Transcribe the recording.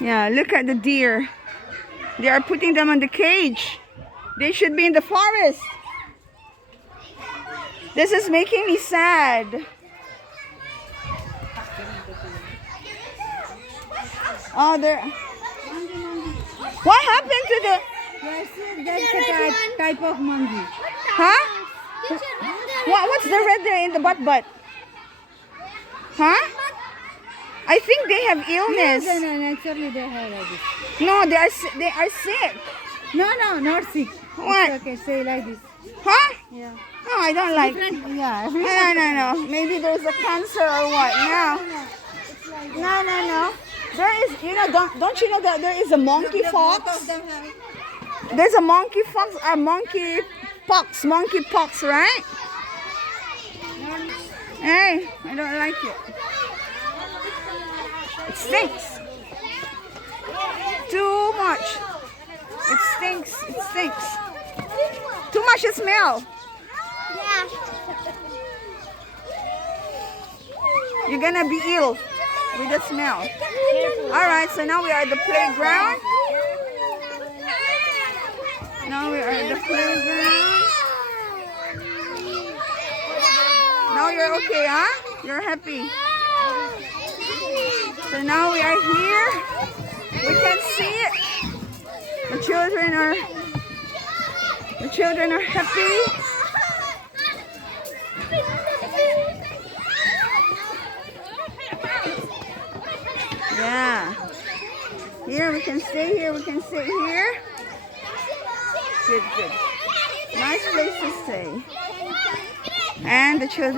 Yeah, look at the deer. They are putting them on the cage. They should be in the forest. This is making me sad. Oh, there. What happened to the... Yes, that's a type of monkey. Huh? What's the red there in the butt? Huh? I think they have illness. No, naturally they have like this. No, they are sick. No, not sick. What? It's okay, say like this. Huh? Yeah. No, I don't like. Yeah. No. Maybe there's a cancer or what? No. There is, don't you know that there is a monkey fox? There's a monkey fox, a monkey pox, right? Hey, I don't like it. It stinks. Too much. It stinks. Too much smell. Yeah. You're gonna be ill with the smell. Alright, so now we are at the playground. Now you're okay, huh? You're happy. So now we are here. We can see it. The children are happy. Yeah. Here we can stay here. We can sit here. Good. Nice place to stay. And the children